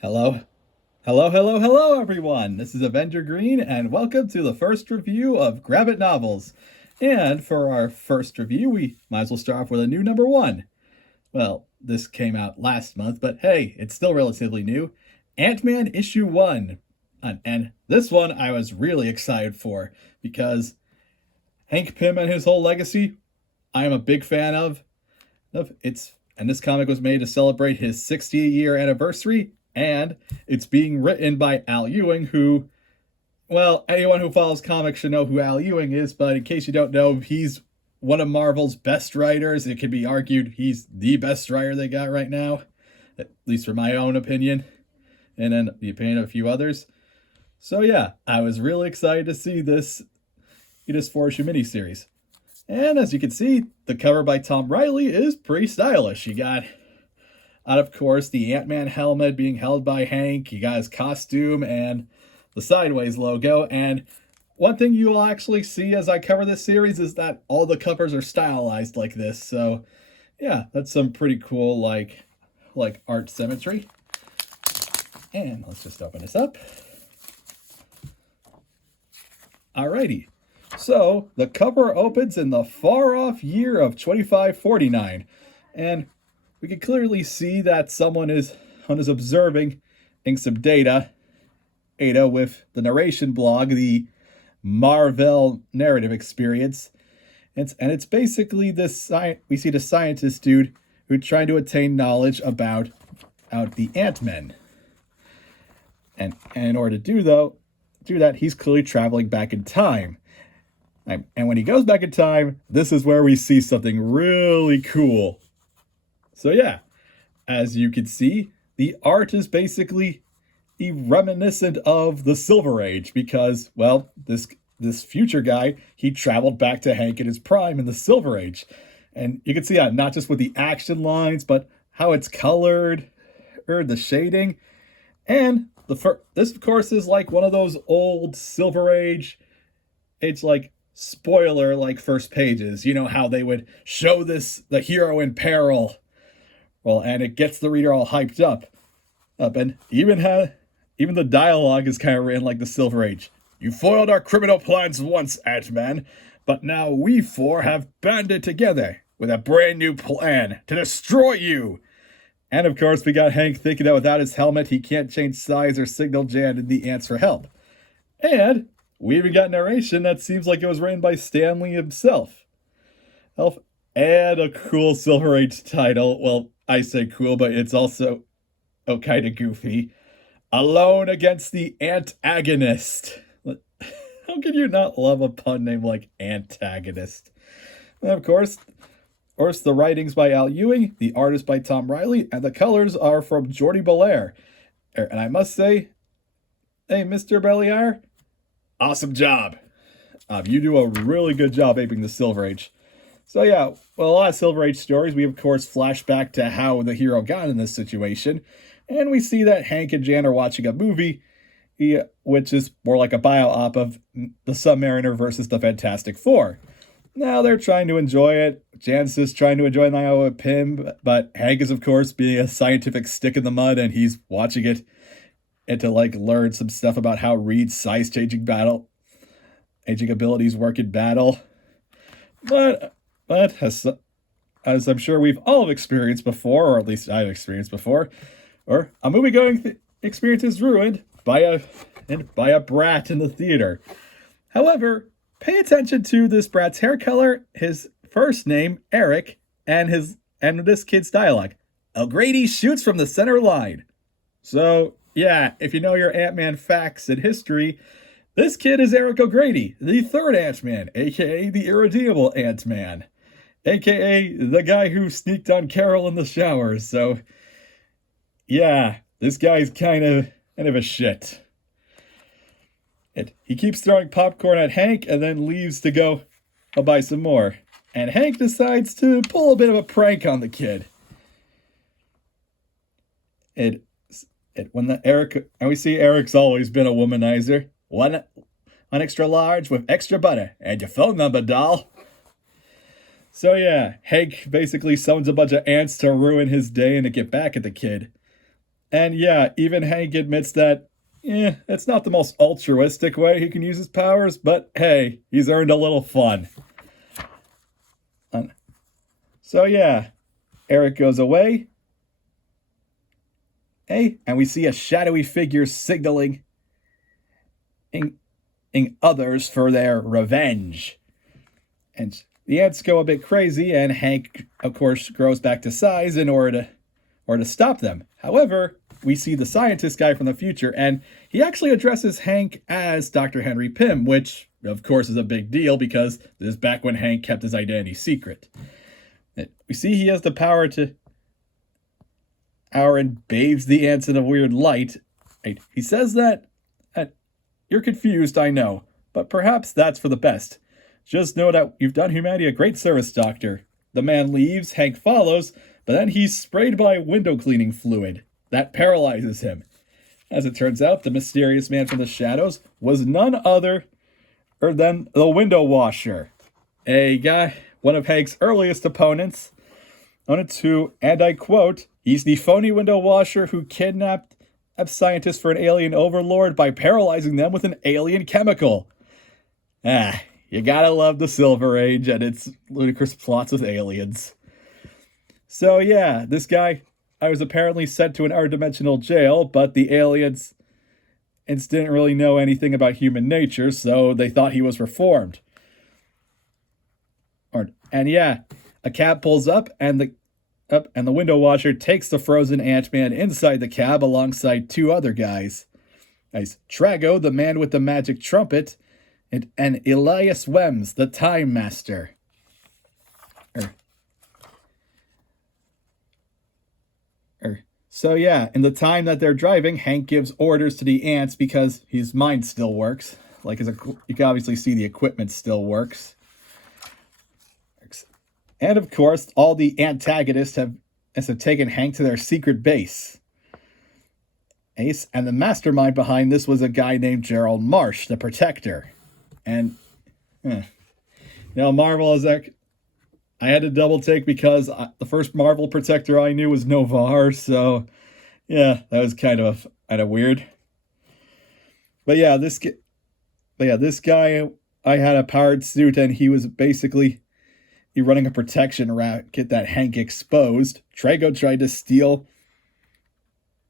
Hello. Hello, everyone. This is Avenger Green, and welcome to the first review of Grab It Novels. And for our first review, we might as well start off with a new number one. Well, this came out last month, but hey, it's still relatively new. Ant-Man issue 1. And this one I was really excited for because Hank Pym and his whole legacy, I am a big fan of. And this comic was made to celebrate his 60-year anniversary, and it's being written by Al Ewing, who, well, anyone who follows comics should know who Al Ewing is, but in case you don't know, he's one of Marvel's best writers. It could be argued he's the best writer they got right now, at least for my own opinion, and then the opinion of a few others. So yeah, I was really excited to see this 4-issue miniseries. And as you can see, the cover by Tom Reilly is pretty stylish. You got, of course, the Ant-Man helmet being held by Hank. You got his costume and the Sideways logo. And one thing you will actually see as I cover this series is that all the covers are stylized like this. So, yeah, that's some pretty cool, like art symmetry. And let's just open this up. Alrighty. So, the cover opens in the far-off year of 2549, and we can clearly see that someone is observing some data with the narration blog, the Marvel narrative experience, and it's basically this we see the scientist dude who's trying to attain knowledge about the Ant-Men, and in order to do that, he's clearly traveling back in time. And when he goes back in time, this is where we see something really cool. So yeah, as you can see, the art is basically reminiscent of the Silver Age because, well, this future guy, he traveled back to Hank in his prime in the Silver Age. And you can see that not just with the action lines, but how it's colored, or the shading. And this, of course, is like one of those old Silver Age, it's like, spoiler like first pages, you know how they would show the hero in peril, well, and it gets the reader all hyped up, and even the dialogue is kind of written like the Silver Age. You foiled our criminal plans once, Ant-Man, but now we four have banded together with a brand new plan to destroy you. And of course, we got Hank thinking that without his helmet he can't change size or signal Janet and the ants for help. And we even got narration that seems like it was written by Stan Lee himself. And a cool Silver Age title. Well, I say cool, but it's also kind of goofy. Alone Against the Ant-Agonist. How can you not love a pun name like Antagonist? And of course, the writing's by Al Ewing, the art is by Tom Reilly, and the colors are from Jordi Belair. And I must say, hey, Mr. Belair, awesome job. You do a really good job aping the Silver Age. So yeah, well, a lot of Silver Age stories, we of course flash back to how the hero got in this situation, and we see that Hank and Jan are watching a movie, which is more like a bio-op of the Submariner versus the Fantastic Four. Now they're trying to enjoy it. Jan's just trying to enjoy the night with Pym, but Hank is of course being a scientific stick in the mud, and he's watching it and to learn some stuff about how Reed's size-changing abilities work in battle. But as I'm sure we've all experienced before, or at least I've experienced before, or a movie-going experience is ruined by a brat in the theater. However, pay attention to this brat's hair color, his first name, Eric, and this kid's dialogue. O'Grady shoots from the center line. So, yeah, if you know your Ant-Man facts and history, this kid is Eric O'Grady, the third Ant-Man, a.k.a. the irredeemable Ant-Man, a.k.a. the guy who sneaked on Carol in the shower. So, yeah, this guy's kind of a shit. He keeps throwing popcorn at Hank and then leaves to go buy some more. And Hank decides to pull a bit of a prank on the kid. We see Eric's always been a womanizer. One extra large with extra butter. And your phone number, doll. So yeah, Hank basically summons a bunch of ants to ruin his day and to get back at the kid. And yeah, even Hank admits that, it's not the most altruistic way he can use his powers, but hey, he's earned a little fun. So yeah, Eric goes away. Hey, and we see a shadowy figure signaling in others for their revenge. And the ants go a bit crazy, and Hank, of course, grows back to size in order to stop them. However, we see the scientist guy from the future, and he actually addresses Hank as Dr. Henry Pym, which, of course, is a big deal because this is back when Hank kept his identity secret. We see he has the power to and bathes the ants in a weird light. He says that you're confused, I know, but perhaps that's for the best. Just know that you've done humanity a great service, Doctor. The man leaves, Hank follows, but then he's sprayed by window cleaning fluid. That paralyzes him. As it turns out, the mysterious man from the shadows was none other than the window washer. A guy, one of Hank's earliest opponents, who, and I quote, he's the phony window washer who kidnapped scientists for an alien overlord by paralyzing them with an alien chemical. You gotta love the Silver Age and its ludicrous plots with aliens. So yeah, this guy, I was apparently sent to an interdimensional jail, but the aliens didn't really know anything about human nature, so they thought he was reformed. And yeah, a cab pulls up, and the window washer takes the frozen Ant-Man inside the cab alongside two other guys. Trago, the man with the magic trumpet, and Elias Wems, the Time Master. So yeah, in the time that they're driving, Hank gives orders to the ants because his mind still works. Like, you can obviously see the equipment still works. And of course, all the antagonists have taken Hank to their secret base. And the mastermind behind this was a guy named Gerald Marsh, the Protector. And, Marvel is like, I had to double take because the first Marvel Protector I knew was Novar, so yeah, that was kind of weird. But yeah, this guy, I had a powered suit, and he was basically running a protection racket that Hank exposed. Trago tried to steal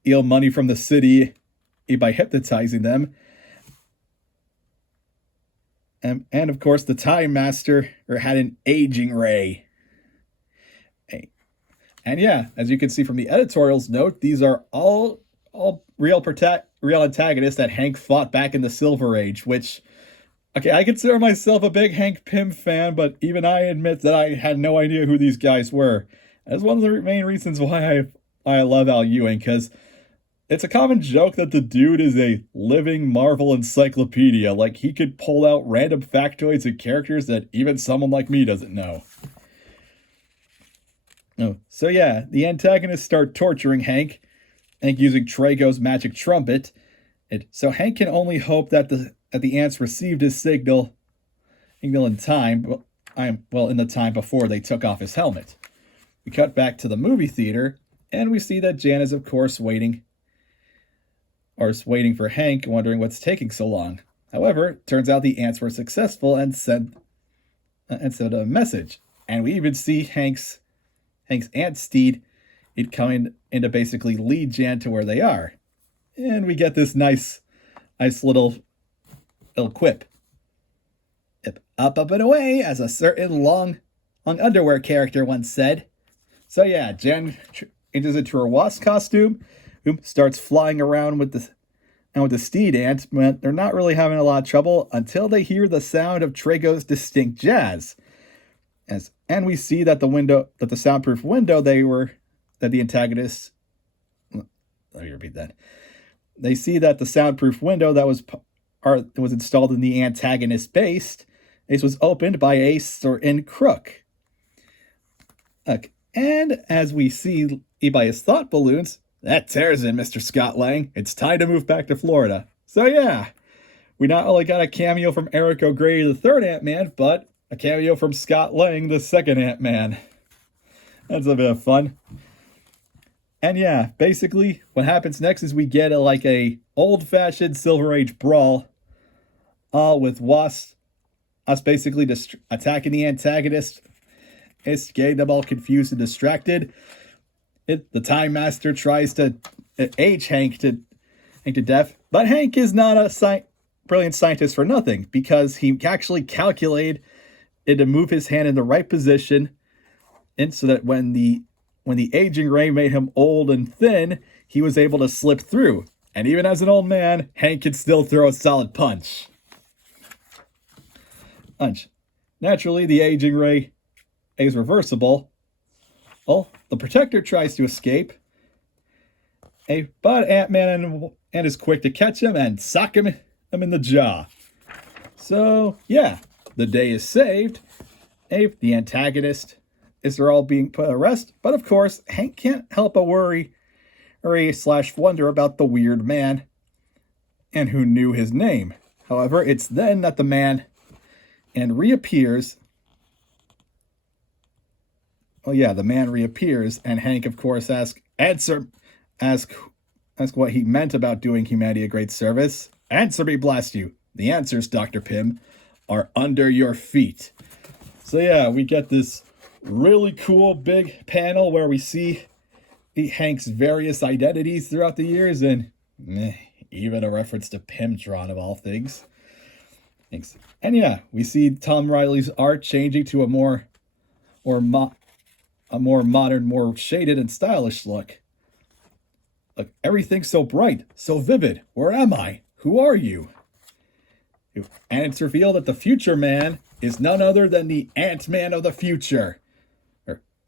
money from the city by hypnotizing them. And of course, the Time Master had an aging ray. And yeah, as you can see from the editorial's note, these are all real antagonists that Hank fought back in the Silver Age, which, okay, I consider myself a big Hank Pym fan, but even I admit that I had no idea who these guys were. That's one of the main reasons why I love Al Ewing, because it's a common joke that the dude is a living Marvel encyclopedia. Like, he could pull out random factoids and characters that even someone like me doesn't know. So yeah, the antagonists start torturing Hank using Trago's magic trumpet. So Hank can only hope that the ants received his signal in time. In the time before they took off his helmet. We cut back to the movie theater, and we see that Jan is, of course, waiting for Hank, wondering what's taking so long. However, it turns out the ants were successful and sent a message. And we even see Hank's ant steed, he'd come in to basically lead Jan to where they are. And we get this nice little quip. Up and away, as a certain long underwear character once said. So yeah, Jan changes into her wasp costume, who starts flying around with the steed ant, but they're not really having a lot of trouble until they hear the sound of Trago's distinct jazz. And we see that the soundproof window that the antagonists. Let me repeat that. They see that the soundproof window that was installed in the antagonist base. This was opened by a certain crook. And as we see by his thought balloons, that tears in Mr. Scott Lang. It's time to move back to Florida. So yeah, we not only got a cameo from Eric O'Grady, the third Ant-Man, but a cameo from Scott Lang, the second Ant-Man. That's a bit of fun. And yeah, basically what happens next is we get a old-fashioned Silver Age brawl, all with us basically attacking the antagonist. It's getting them all confused and distracted. The Time Master tries to age Hank to death, but Hank is not a brilliant scientist for nothing, because he actually calculated to move his hand in the right position, and so that when the aging ray made him old and thin, he was able to slip through. And even as an old man, Hank could still throw a solid punch. Naturally, the aging ray is reversible. Well, the Protector tries to escape, but Ant-Man is quick to catch him and sock him in the jaw. So, yeah, the day is saved. The antagonist they're all being put to rest, but of course, Hank can't help but worry / wonder about the weird man and who knew his name. However, it's then that the man reappears. Oh yeah, the man reappears, and Hank, of course, ask what he meant about doing humanity a great service. Answer me, blast you! The answers, Dr. Pym, are under your feet. So yeah, we get this really cool big panel where we see Hank's various identities throughout the years, and even a reference to Pymtron of all things. Thanks. And yeah, we see Tom Reilly's art changing to a more modern, more shaded and stylish look. Look, everything's so bright, so vivid. Where am I? Who are you? And it's revealed that the future man is none other than the Ant-Man of the future.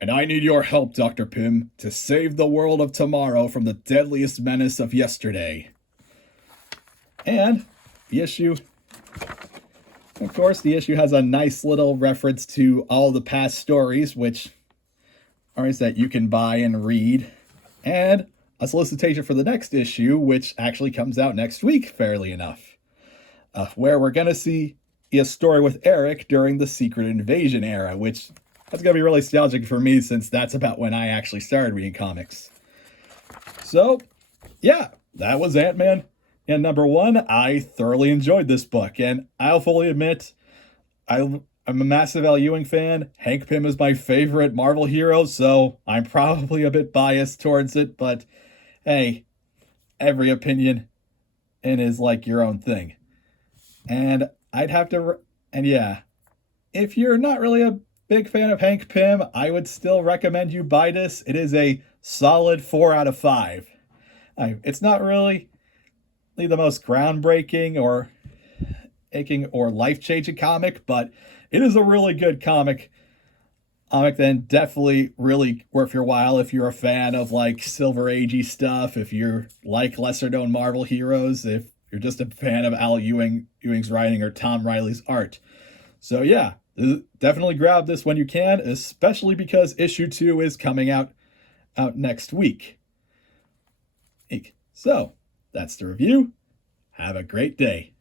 And I need your help, Dr. Pym, to save the world of tomorrow from the deadliest menace of yesterday. And the issue, of course, has a nice little reference to all the past stories, which are that you can buy and read, and a solicitation for the next issue, which actually comes out next week, fairly enough, where we're going to see a story with Eric during the Secret Invasion era, which that's going to be really nostalgic for me, since that's about when I actually started reading comics. So, yeah, that was Ant-Man. And number 1, I thoroughly enjoyed this book, and I'll fully admit, I'm a massive Al Ewing fan. Hank Pym is my favorite Marvel hero, so I'm probably a bit biased towards it, but hey, every opinion is like your own thing. And if you're not really a big fan of Hank Pym, I would still recommend you buy this. It is a solid 4 out of 5. It's not really the most groundbreaking or life-changing comic, but it is a really good comic. Then definitely really worth your while if you're a fan of Silver Agey stuff, if you're lesser-known Marvel heroes, if you're just a fan of Al Ewing's writing or Tom Reilly's art. So yeah, definitely grab this when you can, especially because issue 2 is coming out next week. So, that's the review. Have a great day.